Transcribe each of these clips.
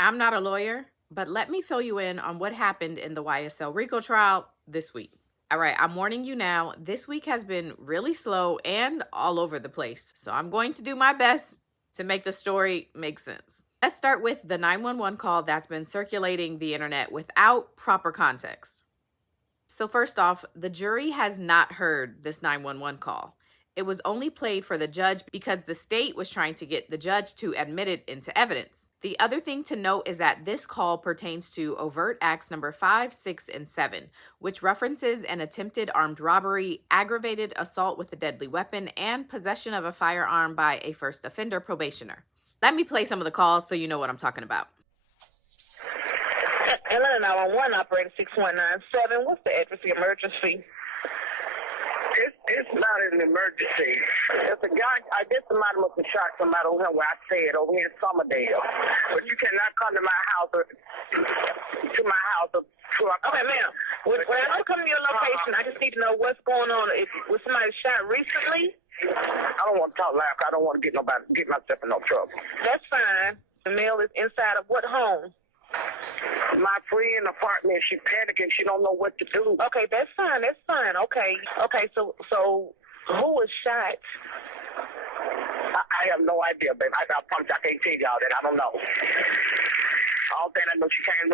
I'm not a lawyer, but let me fill you in on what happened in the YSL RICO trial this week. All right, I'm warning you now, this week has been really slow and all over the place. So I'm going to do my best to make the story make sense. Let's start with the 911 call that's been circulating the internet without proper context. So first off, the jury has not heard this 911 call. It was only played for the judge because the state was trying to get the judge to admit it into evidence. The other thing to note is that this call pertains to overt acts number 5, 6, and 7, which references an attempted armed robbery, aggravated assault with a deadly weapon, and possession of a firearm by a first offender probationer. Let me play some of the calls so you know what I'm talking about. Atlanta 911 operator 6197. What's the address of the emergency? It's not an emergency. It's a guy. I guess somebody must have shot somebody over here where I stayed over here in Summerdale. But you cannot come to my house or Okay, ma'am. When I don't come to your location, I just need to know what's going on. Was somebody shot recently? I don't want to talk loud. I don't want to get myself in no trouble. That's fine. The male is inside of what home? My friend apartment. She panicking. She don't know what to do. Okay, that's fine. That's fine. Okay. So who was shot? I have no idea, babe. I promise I can't tell y'all that. I don't know. All that I know, she came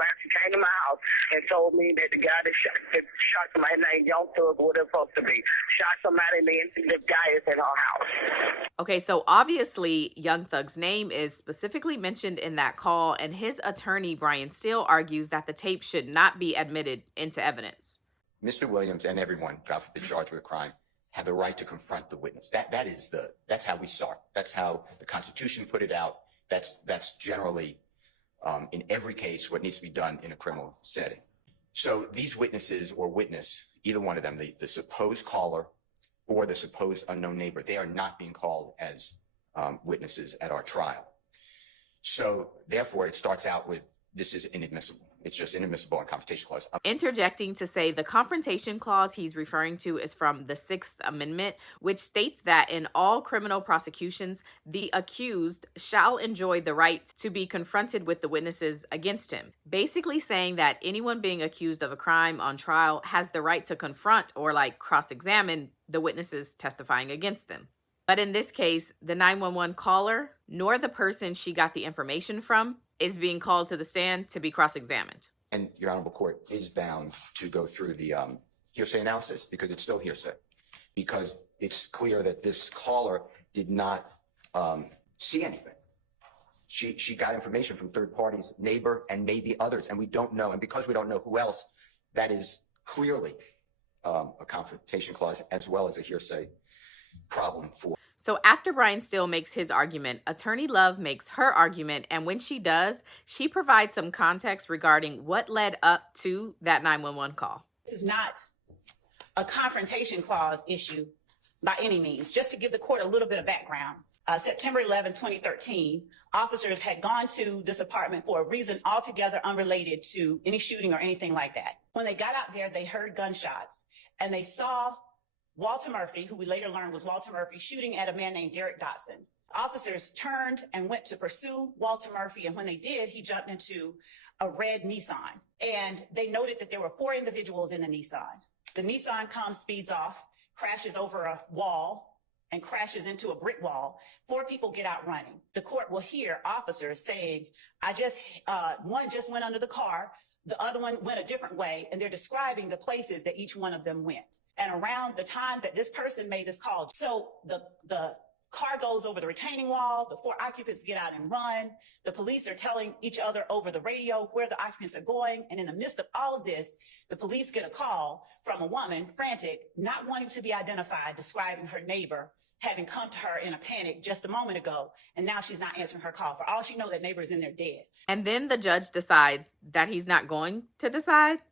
to my house and told me that the guy that shot somebody named Young Thug, or whatever it's supposed to be, shot somebody and the guy is in her house. Okay, so obviously Young Thug's name is specifically mentioned in that call, and his attorney, Brian Steele, argues that the tape should not be admitted into evidence. Mr. Williams and everyone, God forbid, charged with a crime, have the right to confront the witness. That's how we start. That's how the Constitution put it out. That's generally in every case what needs to be done in a criminal setting. So these witnesses or witness, either one of them, the supposed caller or the supposed unknown neighbor, they are not being called as witnesses at our trial. So therefore, it starts out with, this is inadmissible. It's just inadmissible on Confrontation Clause. Interjecting to say the Confrontation Clause he's referring to is from the 6th Amendment, which states that in all criminal prosecutions, the accused shall enjoy the right to be confronted with the witnesses against him. Basically saying that anyone being accused of a crime on trial has the right to confront or cross-examine the witnesses testifying against them. But in this case, the 911 caller, nor the person she got the information from, is being called to the stand to be cross-examined. And Your Honorable Court is bound to go through the hearsay analysis because it's still hearsay. Because it's clear that this caller did not see anything. She got information from third parties, neighbor, and maybe others, and we don't know. And because we don't know who else, that is clearly a Confrontation Clause as well as a hearsay problem for. So after Brian Steele makes his argument, Attorney Love makes her argument, and when she does, she provides some context regarding what led up to that 911 call. This is not a Confrontation Clause issue by any means. Just to give the court a little bit of background, September 11, 2013, officers had gone to this apartment for a reason altogether unrelated to any shooting or anything like that. When they got out there, they heard gunshots, and they saw Walter Murphy, who we later learned was Walter Murphy, shooting at a man named Derek Dotson. Officers turned and went to pursue Walter Murphy, and when they did, he jumped into a red Nissan. And they noted that there were 4 individuals in the Nissan. The Nissan speeds off, crashes over a wall, and crashes into a brick wall. 4 people get out running. The court will hear officers saying, one just went under the car, the other one went a different way, and they're describing the places that each one of them went. And around the time that this person made this call, so the car goes over the retaining wall, the 4 occupants get out and run, the police are telling each other over the radio where the occupants are going, and in the midst of all of this, the police get a call from a woman, frantic, not wanting to be identified, describing her neighbor having come to her in a panic just a moment ago, and now she's not answering her call. For all she knows, that neighbor is in there dead. And then the judge decides that he's not going to decide,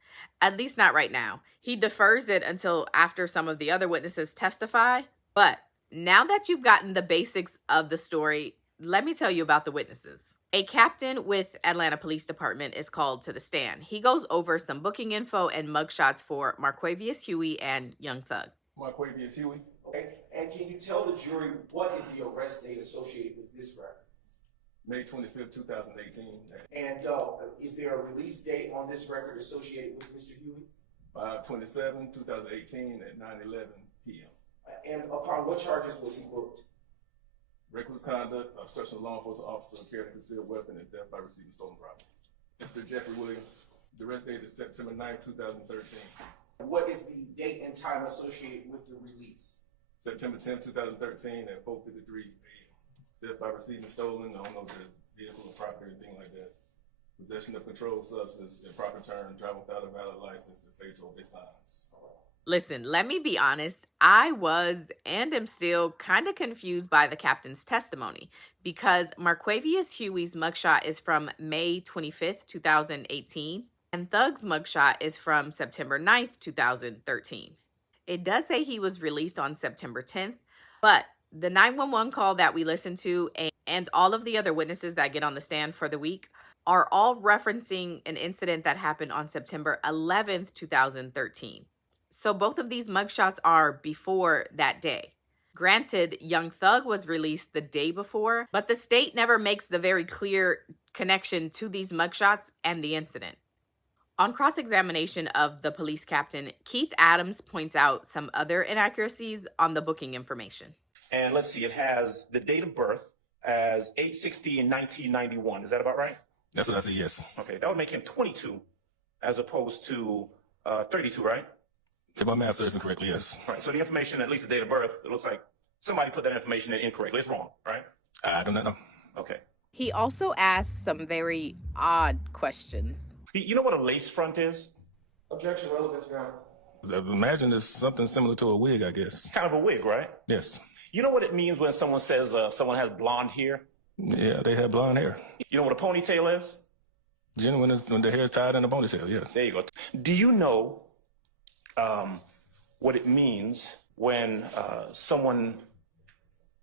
at least not right now. He defers it until after some of the other witnesses testify. But now that you've gotten the basics of the story, let me tell you about the witnesses. A captain with Atlanta Police Department is called to the stand. He goes over some booking info and mugshots for Marquavius Huey and Young Thug. Marquavius Huey. Okay. And can you tell the jury what is the arrest date associated with this record? May 25th, 2018. And is there a release date on this record associated with Mr. Huey? 5/27, 2018 at 9:11 p.m. And upon what charges was he booked? Reckless conduct, obstruction of law enforcement officer, carrying a concealed weapon, and death by receiving stolen property. Mr. Jeffrey Williams, the arrest date is September 9th, 2013. What is the date and time associated with the release? September 10th, 2013 at 4:53 a.m. Death by receiving stolen, I don't know the vehicle or property or anything like that. Possession of controlled substance, improper turn, driving without a valid license, and failure to obey signs. Listen, let me be honest. I was and am still kind of confused by the captain's testimony because Marquavius Huey's mugshot is from May 25th, 2018, and Thug's mugshot is from September 9th, 2013. It does say he was released on September 10th, but the 911 call that we listened to and all of the other witnesses that get on the stand for the week are all referencing an incident that happened on September 11th, 2013. So both of these mugshots are before that day. Granted, Young Thug was released the day before, but the state never makes the very clear connection to these mugshots and the incident. On cross-examination of the police captain, Keith Adams points out some other inaccuracies on the booking information. And let's see, it has the date of birth as 8/16 in 1991. Is that about right? That's what I say, yes. Okay, that would make him 22 as opposed to 32, right? If my math serves me correctly, yes. Right, so the information, at least the date of birth, it looks like somebody put that information in incorrectly. It's wrong, right? I do not know. Okay. He also asks some very odd questions. You know what a lace front is? Objection, relevance, Your Honor. I imagine it's something similar to a wig, I guess. Kind of a wig, right? Yes. You know what it means when someone says someone has blonde hair? Yeah, they have blonde hair. You know what a ponytail is? Generally, when the hair is tied in a ponytail, yeah. There you go. Do you know what it means when a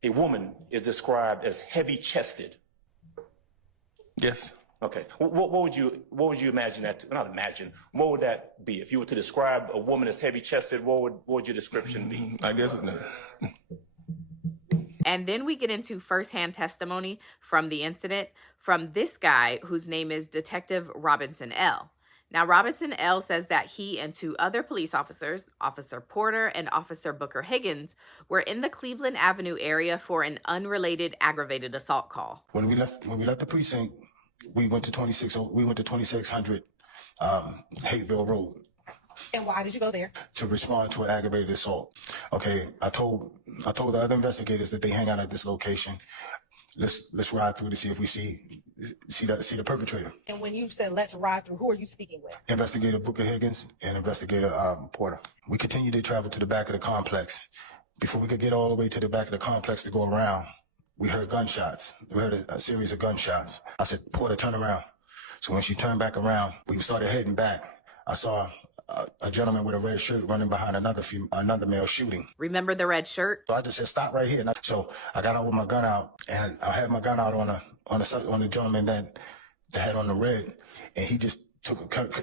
woman is described as heavy-chested? Yes. Okay. What would you imagine that? Not imagine. What would that be if you were to describe a woman as heavy-chested? What would your description be? I guess. And then we get into firsthand testimony from the incident from this guy whose name is Detective Robinson L. Now, Robinson L. says that he and two other police officers, Officer Porter and Officer Booker Higgins, were in the Cleveland Avenue area for an unrelated aggravated assault call. When we left the precinct, we went to 2600 Hateville Road. And why did you go there? To respond to an aggravated assault. Okay, I told the other investigators that they hang out at this location. Let's ride through to see if we see the perpetrator. And when you said let's ride through, who are you speaking with? Investigator Booker Higgins and Investigator Porter. We continued to travel to the back of the complex. Before we could get all the way to the back of the complex to go around, we heard gunshots. We heard a series of gunshots. I said, Porter, turn around. So when she turned back around, we started heading back. I saw a gentleman with a red shirt running behind another male shooting. Remember the red shirt? So I just said, stop right here. So I got out with my gun out, and I had my gun out on the gentleman that had on the red, and he just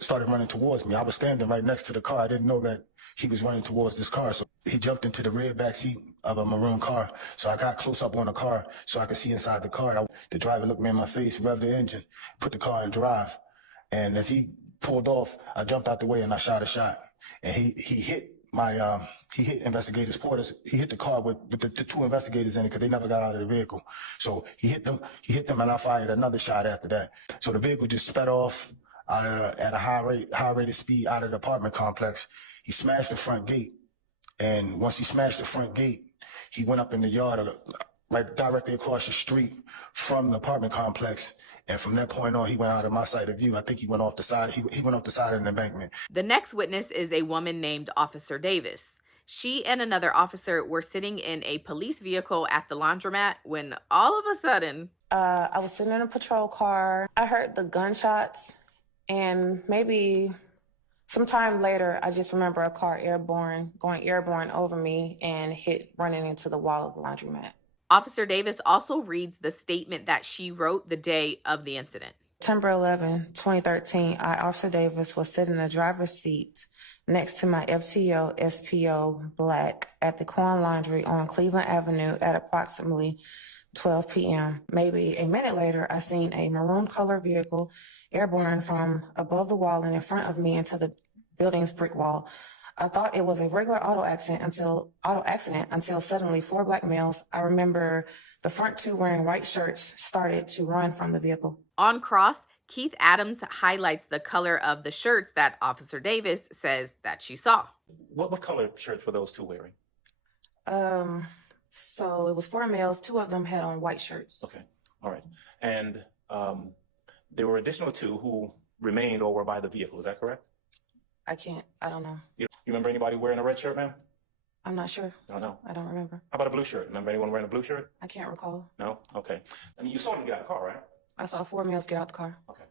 started running towards me. I was standing right next to the car. I didn't know that he was running towards this car. So he jumped into the rear back seat of a maroon car. So I got close up on the car so I could see inside the car. The driver looked me in my face, revved the engine, put the car in drive. And as he pulled off, I jumped out the way and I shot a shot. And he hit he hit investigators Porter's. He hit the car with the two investigators in it because they never got out of the vehicle. So he hit them, and I fired another shot after that. So the vehicle just sped off at a high rate of speed out of the apartment complex. He smashed the front gate, and once he smashed the front gate, he went up in the yard right directly across the street from the apartment complex. And from that point on, he went out of my sight of view. I think he went off the side. He went off the side of the embankment. The next witness is a woman named Officer Davis. She and another officer were sitting in a police vehicle at the laundromat when all of a sudden... I was sitting in a patrol car. I heard the gunshots, and maybe sometime later, I just remember a car going airborne over me and running into the wall of the laundromat. Officer Davis also reads the statement that she wrote the day of the incident. September 11, 2013, I, Officer Davis, was sitting in the driver's seat next to my FTO SPO Black at the Corn Laundry on Cleveland Avenue at approximately 12 p.m. Maybe a minute later, I seen a maroon color vehicle airborne from above the wall and in front of me into the building's brick wall. I thought it was a regular auto accident until suddenly 4 black males, I remember the front 2 wearing white shirts, started to run from the vehicle. On cross, Keith Adams highlights the color of the shirts that Officer Davis says that she saw. What color shirts were those 2 wearing? So it was 4 males. 2 of them had on white shirts. Okay, all right. And there were additional 2 who remained or were by the vehicle. Is that correct? I don't know. You remember anybody wearing a red shirt, ma'am? I'm not sure. I don't know. I don't remember. How about a blue shirt? Remember anyone wearing a blue shirt? I can't recall. No? Okay. I mean, you saw them get out of the car, right? I saw 4 males get out the car. Okay.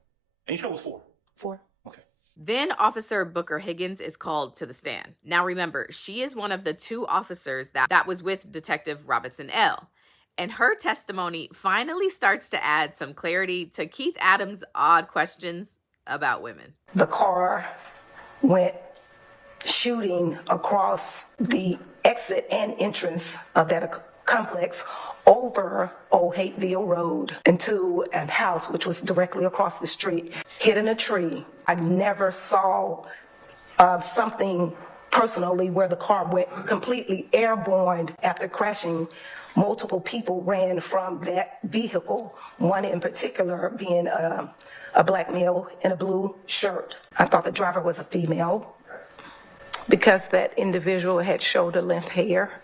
And you sure it was 4? 4. Okay. Then Officer Booker Higgins is called to the stand. Now remember, she is one of the 2 officers that was with Detective Robinson L. And her testimony finally starts to add some clarity to Keith Adams' odd questions about women. The car went shooting across the exit and entrance of that complex over Old Hateville Road into a house which was directly across the street, hit in a tree. I never saw something personally where the car went completely airborne after crashing. Multiple people ran from that vehicle, one in particular being a black male in a blue shirt. I thought the driver was a female because that individual had shoulder-length hair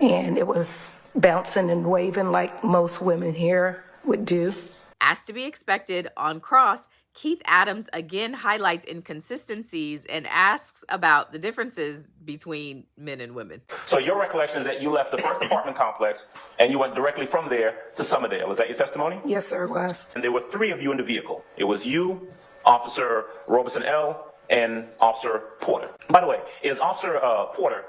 and it was bouncing and waving like most women here would do. As to be expected, on cross, Keith Adams again highlights inconsistencies and asks about the differences between men and women. So your recollection is that you left the first apartment complex and you went directly from there to Summerdale. Is that your testimony? Yes, sir, it was. And there were 3 of you in the vehicle. It was you, Officer Robinson L., and Officer Porter. By the way, is Officer Porter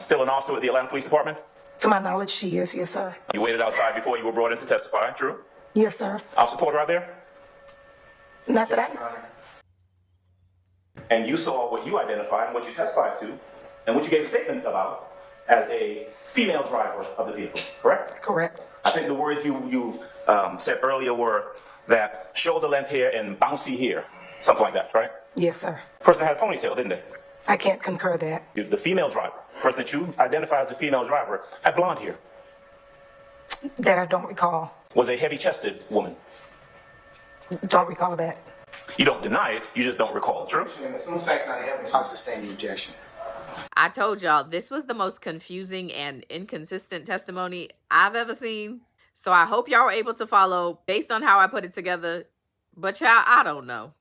still an officer with the Atlanta Police Department? To my knowledge, she is, yes, sir. You waited outside before you were brought in to testify, true? Yes, sir. Officer Porter out there? Not that I... And you saw what you identified and what you testified to and what you gave a statement about as a female driver of the vehicle, correct? Correct. I think the words you said earlier were that shoulder-length hair and bouncy hair, something like that, right? Yes, sir. Person had a ponytail, didn't they? I can't concur that. The female driver, person that you identified as a female driver, had blonde hair. That I don't recall. Was a heavy-chested woman. Don't recall that. You don't deny it, you just don't recall, true? I sustain the objection. I told y'all this was the most confusing and inconsistent testimony I've ever seen. So I hope y'all were able to follow based on how I put it together. But y'all, I don't know.